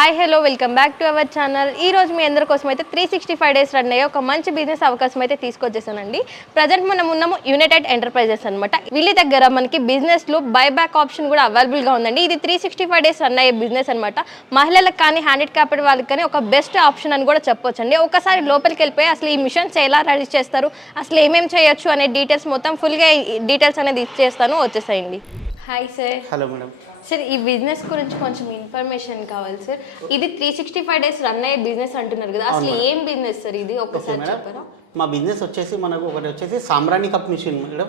Hi hello welcome back to our channel. ఈ రోజు మీ అందరి కోసం అయితే 365 డేస్ రన్ అయ్యే ఒక మంచి బిజినెస్ అవకాశం అయితే తీసుకొచ్చేసానండి. ప్రజెంట్ మనం ఉన్నాము యునైటెడ్ ఎంటర్ప్రైజెస్ అనమాట. వీళ్ళ దగ్గర మనకి బిజినెస్లో బైబ్యాక్ ఆప్షన్ కూడా అవైలబుల్గా ఉందండి. ఇది 365 డేస్ రన్ అయ్యే బిజినెస్ అనమాట. మహిళలకు కానీ హ్యాండిడ్ క్యాపిటల్ వాళ్ళకి కానీ ఒక బెస్ట్ ఆప్షన్ అని కూడా చెప్పొచ్చండి. ఒకసారి లోపలికి వెళ్ళిపోయి అసలు ఈ మిషన్స్ ఎలా రెడీ చేస్తారు, అసలు ఏమేమి చేయొచ్చు అనే డీటెయిల్స్ మొత్తం ఫుల్గా డీటెయిల్స్ అనేది ఇచ్చేస్తాను, వచ్చేసాయండి. Hi sir. Hello madam. Sir ఈ బిజినెస్ గురించి కొంచెం ఇన్ఫర్మేషన్ కావాలి సార్. ఇది 365 డేస్ రన్ అయ్యే బిజినెస్ అంటున్నారు కదా, అసలు ఏం బిజినెస్ సార్ ఇది ఒక్కసారి చెప్పారా? మా బిజినెస్ వచ్చేసి మనకు ఒకటి వచ్చేసి సాంబ్రాణి కప్ మిషన్ మేడం,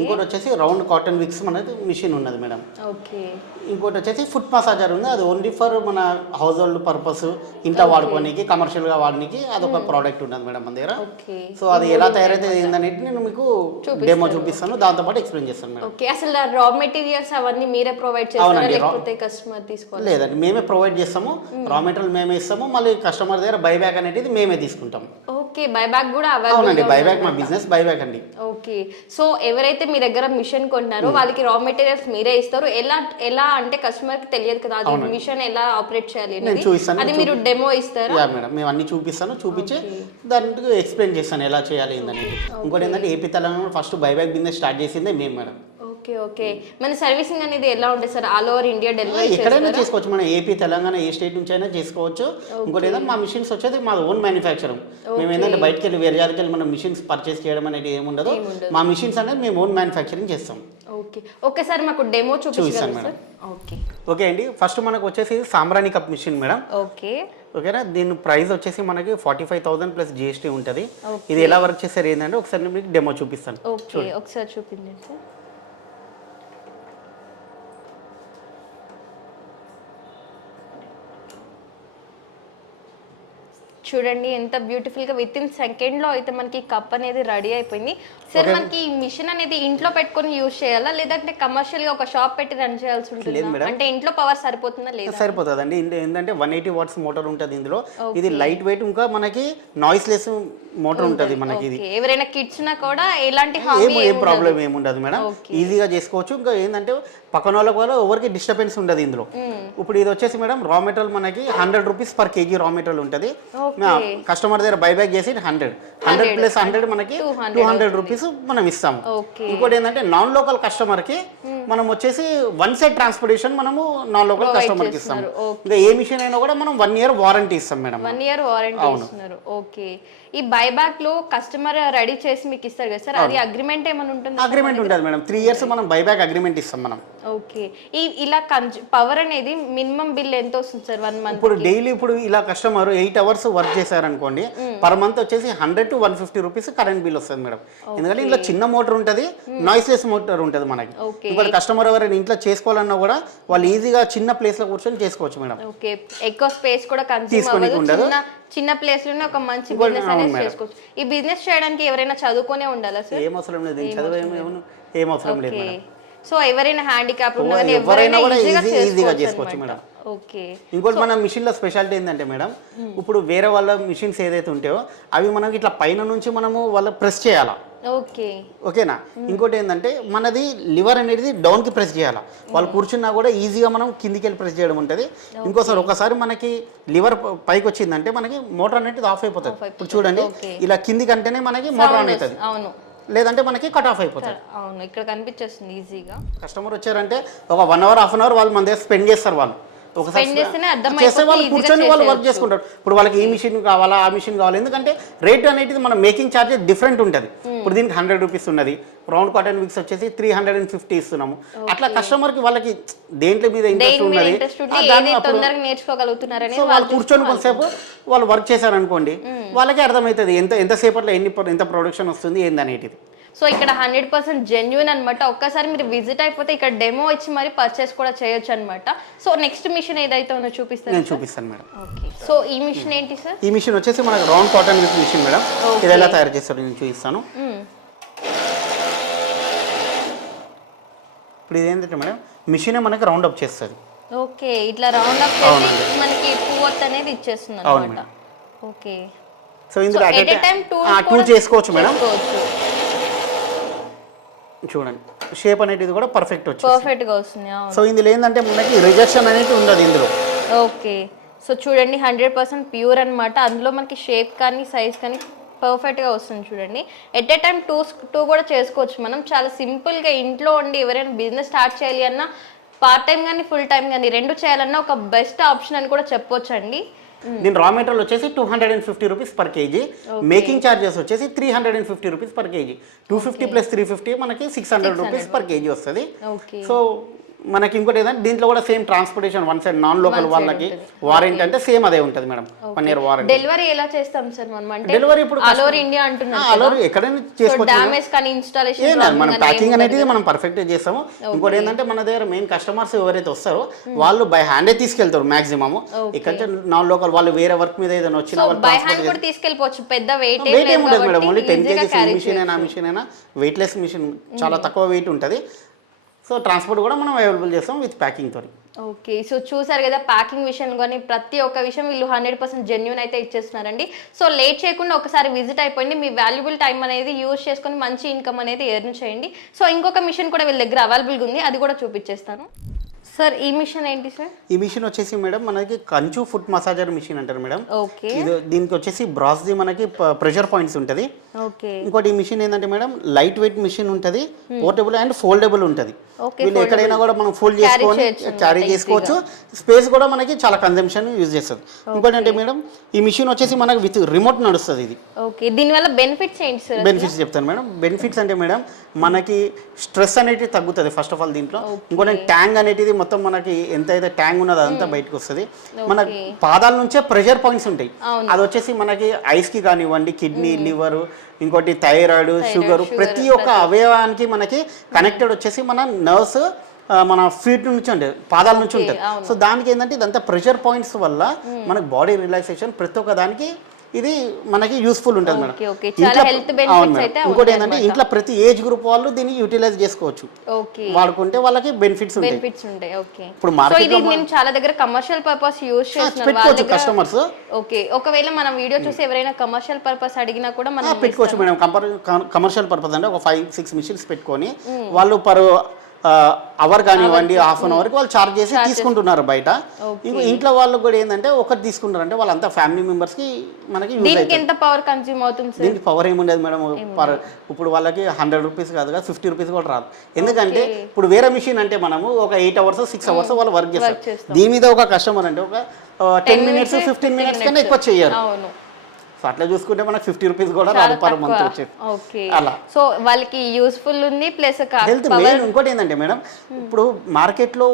ఇంకోటి వచ్చేసి రౌండ్ కాటన్ విక్స్ మనది మిషన్ ఉన్నది మేడం. ఓకే. ఇంకోటి వచ్చేసి ఫుట్ మసాజర్ ఉంది, అది ఓన్లీ ఫర్ మన హౌస్ హోల్డ్ పర్పస్, ఇంట్లో వాడుకోనికి, కమర్షియల్గా వాడడానికి అదొక ప్రోడక్ట్ ఉన్నది మేడం మన దగ్గర. సో అది ఎలా తయారైతే ఏందనేది నేను మీకు డెమో చూపిస్తాను, దాంతోపాటు ఎక్స్ప్లెయిన్ చేస్తాను మేడం. ఓకే. అసలు రా మెటీరియల్స్ అవన్నీ మీరే ప్రొవైడ్ చేస్తారా లేకపోతే కస్టమర్ తీసుకోవాలి? లేదండి, మేమే ప్రొవైడ్ చేస్తాము, రా మెటీరియల్ మేమే ఇస్తాము, మళ్ళీ కస్టమర్ దగ్గర బైబ్యాక్ అనేది మేమే తీసుకుంటాం. ఓకే, బైబ్యాక్ కూడా అవునండి, బైబ్యాక్ మా బిజినెస్ బైబ్యాక్ అండి. ఓకే. సో ఎవరైతే మీ దగ్గర మిషన్ కొంటున్నారో వాళ్ళకి రా మెటీరియల్స్ మీరే ఇస్తారు. ఎలా అంటే కస్టమర్ కి తెలియదు కదా అది మిషన్ ఎలా ఆపరేట్ చేయాలి అనేది, అది మీరు డెమో ఇస్తారా? యా మేడం, మేము అన్ని చూపిస్తాను, చూపించి దానికి ఎక్స్ప్లెయిన్ చేస్తాను ఎలా చేయాలి ఏందని. ఇంకోటి ఏంటంటే AP Telangana first buyback business start చేసిందే మేము మేడం. Okay okay. మన సర్వీసింగ్ అనేది ఎలా ఉంటుంది sir? All over India delivery ఎక్కడైనా చేసుకోవచ్చు, మనం ఏపీ తెలంగాణ ఏ స్టేట్ నుంచి అయినా చేసుకోవచ్చు. ఇంకోటి ఏంటంటే మా మిషన్స్ వచ్చేది మా ఓన్ మ్యానుఫ్యాక్చరింగ్. మేము ఏంటంటే బయటకి వెళ్ళి వేరే జాగ్రత్తకి వెళ్ళి మనం మిషన్స్ పర్చేస్ చేయడం అనేది ఏముండదు, మా మిషన్స్ అనేది మేము ఓన్ మ్యానుఫ్యాక్చరింగ్ చేస్తాం. ఓకే. ఒక్కసారి మాకు డెమో చూపిస్తాను మేడం. ఓకే ఓకే అండి. ఫస్ట్ మనకు వచ్చేసి సాంబ్రాణి కప్ మిషన్ మేడం. ఓకే ఓకేనా. దీని ప్రైస్ వచ్చేసి మనకి 45,000 ప్లస్ జిఎస్టీ ఉంటుంది. ఇది ఎలా వర్క్ చేస్తారు ఏంటంటే ఒకసారి మీకు డెమో చూపిస్తాను. ఓకే, ఒకసారి చూపించండి సార్. చూడండి ఎంత బ్యూటిఫుల్ గా విత్ ఇన్ సెకండ్ లో అయితే మనకి కప్ అనేది రెడీ అయిపోయింది. సార్ మనకి ఈ మిషన్ అనేది ఇంట్లో పెట్టుకొని యూజ్ చేయాలా లేదంటే కమర్షియల్ గా ఒక షాప్ పెట్టి రన్ చేయాల్సి ఉంటుంది? అంటే ఇంట్లో పవర్ సరిపోతుందా లేదా? సరిపోతుందండి. ఏంటంటే 180 వాట్స్ మోటార్ ఉంటుంది ఇందులో. ఇది లైట్ వెయిట్, ఇంకా మనకి నాయిస్ లెస్ మోటార్ ఉంటుంది మనకి. ఇది ఎవరైనా కిడ్స్ ఉన్నా కూడా ఎలాంటి ఏం ప్రాబ్లం ఏముండదు మేడం, ఈజీగా చేసుకోవచ్చు. ఇంకా ఏంటంటే పక్కన వాళ్ళకి కూడా ఎవరికి డిస్టర్బెన్స్ ఉండదు ఇందులో. ఇప్పుడు ఇది వచ్చేసి మేడం రా మెటీరియల్ మనకి 100 rupees per KG raw material ఉంటుంది. కస్టమర్ దగ్గర బైబ్యాక్ చేసి 100 ప్లస్ 100 మనకి 200 రూపీస్ మనం ఇస్తాము. ఇంకోటి ఏంటంటే నాన్ లోకల్ కస్టమర్ కి మనం వచ్చేసి 1 సైడ్ ట్రాన్స్పోర్టేషన్ మనము నాన్ లోకల్ కస్టమర్ కి ఇస్తాము. ఇంకా ఏ మిషన్ అయినా కూడా మనం 1 ఇయర్ వారంటీ ఇస్తాం మేడం. 1 ఇయర్ వారంటీ ఇస్తున్నారు. ఓకే. ఈ బైబ్యాక్ లో కస్టమర్ రెడీ చేసి మీకు ఇస్తారు కదా సార్, అది అగ్రిమెంట్ ఏమైనా ఉంటుంది? అగ్రిమెంట్ ఉంటుంది మేడం, 3 ఇయర్స్ మనం బైబ్యాక్ అగ్రిమెంట్ ఇస్తాం మనం. ఓకే. ఇలా పవర్ అనేది మినిమం బిల్ ఎంత వస్తుంది సార్ 1 మంత్? ఇప్పుడు డైలీ ఇప్పుడు ఇలా కస్టమర్ 8 అవర్స్ వర్క్ చేశారనుకోండి, పర్ మంత్ వచ్చేసి 100 to 150 రూపీస్ కరెంట్ బిల్ వస్తుంది మేడం. ఎందుకంటే ఇంట్లో చిన్న మోటార్ ఉంటుంది, నాయిస్ లెస్ మోటార్ ఉంటుంది మనకి. ఇప్పుడు కస్టమర్ ఎవరైనా ఇంట్లో చేసుకోవాలన్నా కూడా వాళ్ళు ఈజీగా చిన్న ప్లేస్ లో కూర్చొని చేసుకోవచ్చు మేడం. ఓకే. ఎక్కువ స్పేస్ కూడా కన్స్యూమ్ అవ్వదు, చిన్న ప్లేస్ లోనే ఒక మంచి బిజినెస్ అనేది చేసుకోవచ్చు. ఈ బిజినెస్ చేయడానికి ఎవరైనా చదువుకునే ఉండాలా సార్? ఏం అవసరం లేదు, చదువు ఏం అవసరం లేదు మేడం. సో ఎవరైనా హ్యాండిక్యాప్ ఉన్న కానీ ఎవరైనా కూడా ఈజీగా చేసుకోవచ్చు మేడం. ఓకే. ఇంకోటి మన మిషన్ లో స్పెషాలిటీ ఏంటంటే మేడం, ఇప్పుడు వేరే వాళ్ళ మిషన్స్ ఏదైతే ఉంటాయో అవి మనం ఇట్లా పైన నుంచి మనము వాళ్ళ ప్రెస్ చేయాలా. ఓకే. ఓకేనా. ఇంకోటి ఏంటంటే మనది లివర్ అనేది డౌన్ కి ప్రెస్ చేయాలా, వాళ్ళు కూర్చున్నా కూడా ఈజీగా మనం కిందికి వెళ్ళి ప్రెస్ చేయడం ఉంటుంది. ఇంకోసారి ఒకసారి మనకి లివర్ పైకి వచ్చిందంటే మనకి మోటార్ అనేది ఆఫ్ అయిపోతుంది. ఇప్పుడు చూడండి ఇలా కిందికి అంటేనే మనకి మోటార్ ఆన్ అవుతుంది, లేదంటే మనకి కట్ ఆఫ్ అయిపోతుంది. అవును, ఇక్కడ కనిపించేస్తుంది ఈజీగా. కస్టమర్ వచ్చారంటే ఒక 1 అవర్ హాఫ్ అన్ అవర్ వాళ్ళు మన దగ్గర స్పెండ్ చేస్తారు. వాళ్ళు ఒకసారి చేస్తే వాళ్ళు కూర్చొని వాళ్ళు వర్క్ చేసుకుంటారు. ఇప్పుడు వాళ్ళకి ఈ మిషన్ కావాలా ఆ మిషన్ కావాలి, ఎందుకంటే రేట్ అనేది మన మేకింగ్ ఛార్జ్ డిఫరెంట్ ఉంటుంది. ఇప్పుడు దీనికి 100 రూపీస్ ఉన్నది, రౌండ్ కాటన్ విక్స్ వచ్చేసి 350 ఇస్తున్నాము. అట్లా కస్టమర్ కి వాళ్ళకి దేంట్లో మీద ఇంట్రెస్ట్ ఉన్నది సో వాళ్ళు కూర్చొని కొంతసేపు వాళ్ళు వర్క్ చేశారనుకోండి, వాళ్ళకి అర్థమవుతుంది ఎంతసేపట్లో ఎంత ప్రొడక్షన్ వస్తుంది ఏందనేటిది. సో ఇక్కడ 100% జెన్యూన్ అనమాట. ఒక్కసారి మీరు విజిట్ అయిపోతే ఇక్కడ డెమో ఇచ్చి మరి పర్చేస్ కూడా చేయొచ్చు అనమాట. సో నెక్స్ట్ మిషన్ ఏదైతే ఉందో చూపిస్తాను. నేను చూపిస్తాను మేడం. ఓకే. సో ఈ మిషన్ ఏంటి సార్? ఈ మిషన్ వచ్చేసి మనకు round cotton with machine madam. ఇది ఎలా తయారు చేస్తారో నేను చూపిస్తాను. ఇప్పుడు ఇది ఏంటంటే మేడం మిషన్ మనకి రౌండ్ అప్ చేస్తుంది. ఓకే. ఇట్లా రౌండ్ అప్ చేసి మనకి పువ్వొత్తు అనేది ఇచ్చేస్తుంది అన్నమాట. ఓకే. సో ఇందులో అట్ ఏ టైం 2 చేసుకోవచ్చు మేడం. చూడండి షేప్ అనేది కూడా పర్ఫెక్ట్ గా వస్తుంది. అవును. సో ఇందులో ఏంటంటే మనకి రిజెక్షన్ అనేది ఉండదు ఇందులో. ఓకే. సో చూడండి 100% ప్యూర్ అన్నమాట. అందులో మనకి షేప్ కానీ సైజ్ కానీ పర్ఫెక్ట్గా వస్తుంది చూడండి. ఎట్ ఏ టైం టూ కూడా చేసుకోవచ్చు మనం. చాలా సింపుల్గా ఇంట్లో ఉండి ఎవరైనా బిజినెస్ స్టార్ట్ చేయాలి అన్నా, పార్ట్ టైం కానీ ఫుల్ టైం కానీ రెండు చేయాలన్నా ఒక బెస్ట్ ఆప్షన్ అని కూడా చెప్పొచ్చు అండి. దీని రా మెటీరియల్ వచ్చేసి 250 rupees per KG. Making charges వచ్చేసి 350 రూపీస్ పర్ కేజీ. 250 ప్లస్ 350 మనకి 600 రూపీస్ పర్ కేజీ వస్తుంది. సో మనకి ఇంకోటి ఏంటంటే దీంట్లో కూడా same transportation one side non local వాళ్ళకి వారంటీ అంటే సేమ్ అదే ఉంటుంది మేడం. 1 year warranty. డెలివరీ ఎలా చేస్తాం సార్ మనం? అంటే డెలివరీ ఇప్పుడు ఆల్ ఓవర్ ఇండియా అంటున్నారు. ఆల్ ఓవర్ ఎక్కడైనా చేసుకోవచ్చు. డామేజ్ కానీ ఇన్స్టాలేషన్ మనం ప్యాకింగ్ అనేది మనం పర్ఫెక్ట్ చేస్తాము. ఇంకోటి ఏంటంటే మన దగ్గర మెయిన్ కస్టమర్స్ ఎవరైతే వస్తారో వాళ్ళు బై హ్యాండే తీసుకెళ్తారు మాక్సిమం. ఇక్కడ నాన్ లోకల్ వాళ్ళు వేరే వర్క్ మీద ఏదైనా వచ్చినా బై హ్యాండ్ కూడా తీసుకెళ్ళిపోవచ్చు. పెద్ద వెయిట్ ఏం ఉంటుంది మేడం. ఓన్లీ 10 kgs మిషన్ అయినా మిషన్ అయినా వెయిట్లెస్ మిషన్, చాలా తక్కువ వెయిట్ ఉంటుంది. సో ట్రాన్స్పోర్ట్ కూడా మనం అవైలబుల్ చేస్తాం విత్ ప్యాకింగ్ తోని. ఓకే, సో చూసారు కదా ప్యాకింగ్ విషయం కానీ ప్రతి ఒక్క విషయం వీళ్ళు 100% జెన్యూన్ అయితే ఇచ్చేస్తున్నారండి. సో లేట్ చేయకుండా ఒకసారి విజిట్ అయిపోయింది. మీ వాల్యుబుల్ టైం అనేది యూజ్ చేసుకొని మంచి ఇన్కమ్ అనేది ఎర్న్ చేయండి. సో ఇంకొక మిషన్ కూడా వీళ్ళ దగ్గర అవైలబుల్గా ఉంది, అది కూడా చూపించేస్తాను. సార్ ఈ మిషన్ ఏంటి సార్? ఈ మిషన్ వచ్చేసి మేడం మనకి కంచు ఫుట్ మసాజర్ మిషన్ అంటారు మేడం. ఓకే, ఇది దీనికి వచ్చేసి బ్రాస్ది మనకి ప్రెషర్ పాయింట్స్ ఉంటుంది. ఓకే, ఇంకోటి ఈ మిషన్ ఏంటంటే మేడం లైట్ వెయిట్ మిషన్ ఉంటుంది, పోర్టబుల్ అండ్ ఫోల్డబుల్ ఉంటుంది. వీళ్ళు ఎక్కడైనా కూడా మనం ఫోల్డ్ చేసుకొని క్యారీ చేసుకోవచ్చు. స్పేస్ కూడా మనకి చాలా కన్జంప్షన్ యూజ్ చేస్తుంది. ఇంకోటి అంటే మేడం ఈ మిషన్ వచ్చేసి మనకి విత్ రిమోట్ నడుస్తుంది ఇది. ఓకే, దీనివల్ల బెనిఫిట్స్ ఏంటి సార్? బెనిఫిట్స్ చెప్తాను మేడం. బెనిఫిట్స్ అంటే మేడం మనకి స్ట్రెస్ అనేది తగ్గుతుంది ఫస్ట్ ఆఫ్ ఆల్ దీంట్లో. ఇంకోటి ట్యాంగ్ అనేది మొత్తం మనకి ఎంత అయితే ట్యాంగ్ ఉన్నదో అదంతా బయటకు వస్తుంది. మన పాదాల నుంచే ప్రెషర్ పాయింట్స్ ఉంటాయి. అది వచ్చేసి మనకి ఐస్ కి కానివ్వండి, కిడ్నీ, లివర్, ఇంకోటి థైరాయిడ్, షుగర్, ప్రతి ఒక్క అవయవానికి మనకి కనెక్టెడ్ వచ్చేసి మన నర్వ్స్ మన ఫీట్ నుంచి ఉంటుంది, పాదాల నుంచి ఉంటుంది. సో దానికి ఏంటంటే ఇదంతా ప్రెషర్ పాయింట్స్ వల్ల మనకి బాడీ రిలాక్సేషన్ ప్రతి ఒక్క దానికి ఇది మనకి యూస్ఫుల్ ఉంటుంది మేడం. ఇంకోటి ఏంటంటే ఇంట్లో ప్రతి ఏజ్ గ్రూప్ వాళ్ళు దీన్ని యూటిలైజ్ చేసుకోవచ్చు, వాడుకుంటే వాళ్ళకి బెనిఫిట్స్ ఉంటాయి. ఇప్పుడు మార్కెట్ లో చాలా దగ్గర కమర్షియల్ పర్పస్ యూస్ పెట్టుకోవచ్చు కస్టమర్స్. ఓకే, ఒకవేళ మనం వీడియో చూసి ఎవరైనా కమర్షియల్ పర్పస్ అడిగినా కూడా మనం పెట్టుకోవచ్చు మేడం. కమర్షియల్ పర్పస్ అంటే ఒక 5-6 మిషన్స్ పెట్టుకొని వాళ్ళు పర్ అవర్ కానివ్వండి హాఫ్ అన్ అవర్కి వాళ్ళు ఛార్జ్ చేసి తీసుకుంటున్నారు బయట. ఇంట్లో వాళ్ళు కూడా ఏంటంటే ఒకటి తీసుకుంటారు అంటే వాళ్ళంతా ఫ్యామిలీ మెంబర్స్కి మనకి యూజ్ అవుతుంది. ఎంత పవర్ కన్స్యూమ్ అవుతుంది? దీనికి పవర్ ఏముండదు మేడం. ఇప్పుడు వాళ్ళకి 100 రూపీస్ కాదు కదా, 50 రూపీస్ కూడా రాదు. ఎందుకంటే ఇప్పుడు వేరే మిషన్ అంటే మనము ఒక 8 hours 6 hours వాళ్ళు వర్క్ చేస్తారు. దీని మీద ఒక కస్టమర్ అంటే ఒక 10 minutes 15 minutes కన్నా ఎక్కువ చేయరు. సో అట్లా చూసుకుంటే మనకు 50 రూపీస్ కూడా రాదు పర్ మంత్ వచ్చేది. అలా సో వాళ్ళకి యూస్ఫుల్ ఉంది ప్లస్ హెల్త్ మెయిన్. ఇంకోటి ఏంటంటే మేడం ఇప్పుడు మార్కెట్లో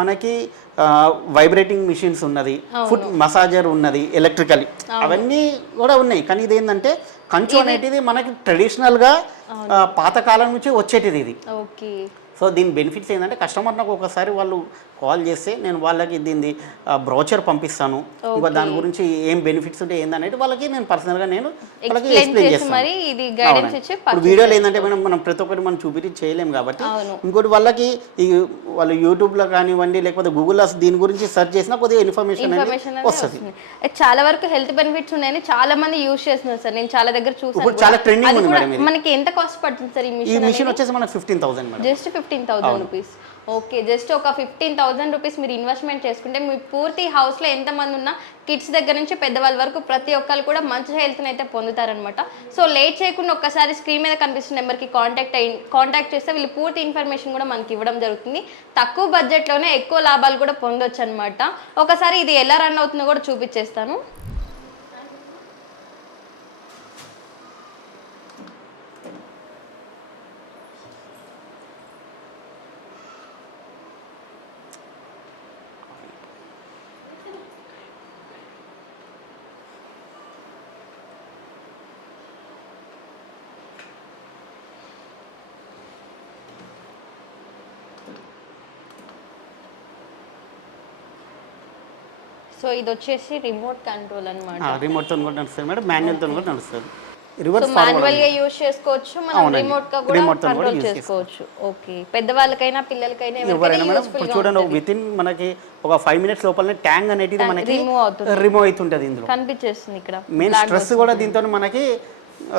మనకి వైబ్రేటింగ్ మిషన్స్ ఉన్నది, ఫుట్ మసాజర్ ఉన్నది, ఎలక్ట్రికల్ అవన్నీ కూడా ఉన్నాయి. కానీ ఇది ఏంటంటే కంచు అనేది మనకి ట్రెడిషనల్గా పాతకాలం నుంచి వచ్చేటిది ఇది. సో దీని బెనిఫిట్స్ ఏంటంటే కస్టమర్ నాకు ఒకసారి వాళ్ళు కాల్ చేస్తే నేను వాళ్ళకి దీన్ని బ్రోచర్ పంపిస్తాను, ఇంకా దాని గురించి ఏం బెనిఫిట్స్ ఉంటే ఏందనేది వాళ్ళకి నేను పర్సనల్గా నేను వాళ్ళకి ఎక్స్ప్లెయిన్ చేస్తాను. ఇప్పుడు వీడియోలో ఏంటంటే మనం ప్రతి ఒక్కటి మనం చూపించి చేయలేము కాబట్టి ఇంకోటి వాళ్ళకి ఈ వాళ్ళు యూట్యూబ్లో కానివ్వండి లేకపోతే గూగుల్లో దీని గురించి సెర్చ్ చేసినా కొద్దిగా ఇన్ఫర్మేషన్ వస్తుంది. చాలా వరకు హెల్త్ బెనిఫిట్స్ ఉన్నాయని చాలా మంది యూజ్ చేస్తున్నారు సార్. నేను చాలా దగ్గర చూసాను. చాలా ట్రెండింగ్ ఉంది మేడం. మనకి ఎంత కాస్ట్ పడుతుంది సార్ ఈ మిషన్ వచ్చేసి మనకి 15,000 madam. Just 15,000 rupees. Okay, just ఒక 15,000 రూపీస్ మీరు ఇన్వెస్ట్మెంట్ చేసుకుంటే మీ పూర్తి హౌస్లో ఎంతమంది ఉన్నా కిడ్స్ దగ్గర నుంచి పెద్దవాళ్ళ వరకు ప్రతి ఒక్కరు కూడా మంచి హెల్త్ని అయితే పొందుతారనమాట. సో లేట్ చేయకుండా ఒక్కసారి స్క్రీన్ మీద కనిపిస్తున్న నెంబర్కి కాంటాక్ట్ చేస్తే వీళ్ళు పూర్తి ఇన్ఫర్మేషన్ కూడా మనకి ఇవ్వడం జరుగుతుంది. తక్కువ బడ్జెట్లోనే ఎక్కువ లాభాలు కూడా పొందొచ్చు అనమాట. ఒకసారి ఇది ఎలా రన్ అవుతుందో కూడా చూపించేస్తాను. సో ఇది వచ్చేసి రిమోట్ కంట్రోల్ అన్నమాట. రిమోట్ తో కూడా నడుస్తుంది మేడం, మాన్యువల్ తో కూడా నడుస్తుంది. రివర్స్ మాన్యువల్ గా యూస్ చేసుకోవచ్చు, మనం రిమోట్ గా కూడా కంట్రోల్ చేసుకోవచ్చు. ఓకే, పెద్దవాళ్ళకైనా పిల్లలకైనా ఎవరికైనా యూస్ఫుల్ గా చూడండి. విత్ ఇన్ మనకి ఒక 5 minutes లోపలనే ట్యాంగ్ అనేది మనకి రిమూవ్ అవుతుంటది. ఇందులో కనిపిస్తుంది ఇక్కడ. మెయిన్ స్ట్రెస్ కూడా దీంతో మనకి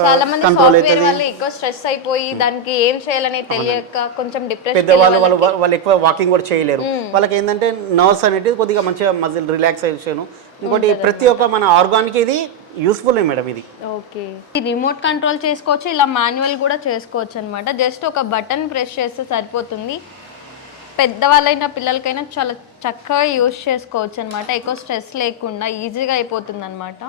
చాలా మంది కంట్రోల్ సాఫ్ట్వేర్ అవుతుంది. వాళ్ళు ఎక్కువ స్ట్రెస్ అయిపోయి దానికి ఏం చేయాలని తెలియక కొంచెం డిప్రెషన్ పెద్దవాళ్ళు వాళ్ళు ఎక్కువ వాకింగ్ కూడా చేయలేరు. వాళ్ళకి ఏంటంటే నర్వ్స్ అనేది కొద్దిగా మంచిగా మజిల్ రిలాక్సేషన్. ఇంకోటి ప్రతి ఒక్క మన ఆర్గాన్కి ఇది యూస్ఫుల్ మేడం ఇది. ఓకే, ఈ రిమోట్ కంట్రోల్ చేసుకోవచ్చు, ఇలా మాన్యువల్ కూడా చేసుకోవచ్చు అనమాట. జస్ట్ ఒక బటన్ ప్రెస్ చేస్తే సరిపోతుంది. పెద్దవాళ్ళైన పిల్లలకైనా చాలా చక్కగా యూజ్ చేసుకోవచ్చు అనమాట. ఎక్కువ స్ట్రెస్ లేకుండా ఈజీగా అయిపోతుంది అనమాట.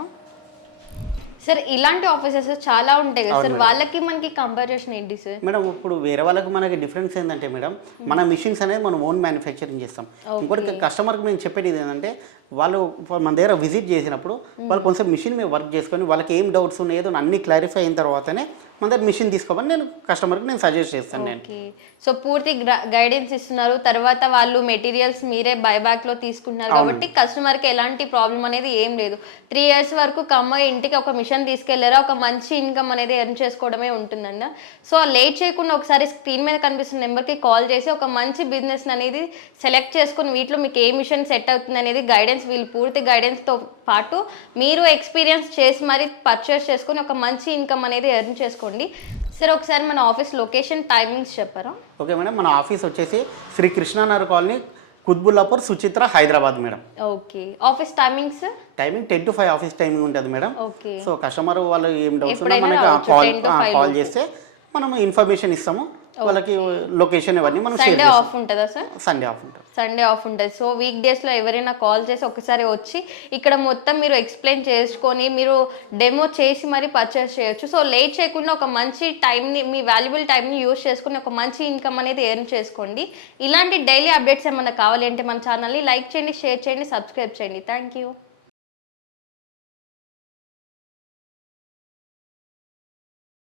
సార్ ఇలాంటి ఆఫీసెస్ చాలా ఉంటాయి కదా సార్, వాళ్ళకి మనకి కంపారిజన్ ఏంటి సార్? మేడం ఇప్పుడు వేరే వాళ్ళకి మనకి డిఫరెన్స్ ఏంటంటే మేడం, మన మిషన్స్ అనేది మనం ఓన్ మ్యానుఫ్యాక్చరింగ్ చేస్తాం. ఇంకోటి కస్టమర్కి మేము చెప్పేది ఏంటంటే, వాళ్ళు మన దగ్గర విజిట్ చేసినప్పుడు వాళ్ళు కొంచెం మిషన్ మీద వర్క్ చేసుకొని వాళ్ళకి ఏం డౌట్స్ ఉన్నాయో అన్ని క్లారిఫై అయిన తర్వాతనే మన దగ్గర మిషన్ తీసుకోమని నేను కస్టమర్కి నేను సజెస్ట్ చేస్తాను. నేను సో పూర్తి గైడెన్స్ ఇస్తున్నారు. తర్వాత వాళ్ళు మెటీరియల్స్ మీరే బైబ్యాక్లో తీసుకుంటున్నారు కాబట్టి కస్టమర్కి ఎలాంటి ప్రాబ్లం అనేది ఏం లేదు. 3 years వరకు కమ్మ ఇంటికి ఒక మిషన్ తీసుకెళ్లారా ఒక మంచి ఇన్కమ్ అనేది ఎర్న్ చేసుకోవడమే ఉంటుందండి. సో లేట్ చేయకుండా ఒకసారి స్క్రీన్ మీద కనిపిస్తున్న నెంబర్కి కాల్ చేసి ఒక మంచి బిజినెస్ అనేది సెలెక్ట్ చేసుకుని వీటిలో మీకు ఏ మిషన్ సెట్ అవుతుంది అనేది గైడెన్స్, వీళ్ళు పూర్తి గైడెన్స్తో పాటు మీరు ఎక్స్పీరియన్స్ చేసి మరి పర్చేస్ చేసుకుని ఒక మంచి ఇన్కమ్ అనేది ఎర్న్ చేసుకోండి. సార్ ఒకసారి మన ఆఫీస్ లొకేషన్ టైమింగ్స్ చెప్పారా? ఓకే మేడం, మన ఆఫీస్ వచ్చేసి Shri Krishnanagar colony, Quthbullapur, Suchitra, Hyderabad madam. Okay, office timings? Timing 10 to 5 office timing ఉంటుంది మేడం. ఓకే, సో కస్టమర్ వాళ్ళు ఏం డౌట్స్ ఉన్నా మనకి కాల్ చేస్తే మనం ఇన్ఫర్మేషన్ ఇస్తాము. వాళ్ళకి లొకేషన్ ఇవన్నీ మనం సండే ఆఫ్ ఉంటుందా సార్? సండే ఆఫ్ ఉంటుంది. సండే ఆఫ్ ఉంటుంది. సో వీక్ డేస్లో ఎవరైనా కాల్ చేసి ఒకసారి వచ్చి ఇక్కడ మొత్తం మీరు ఎక్స్ప్లెయిన్ చేసుకొని మీరు డెమో చేసి మరి పర్చేస్ చేయొచ్చు. సో లేట్ చేయకుండా ఒక మంచి టైంని, మీ వాల్యుబుల్ టైంని యూజ్ చేసుకుని ఒక మంచి ఇన్కమ్ అనేది ఎర్న్ చేసుకోండి. ఇలాంటి డైలీ అప్డేట్స్ ఏమైనా కావాలి అంటే మన ఛానల్ని లైక్ చేయండి, షేర్ చేయండి, సబ్స్క్రైబ్ చేయండి. Thank you.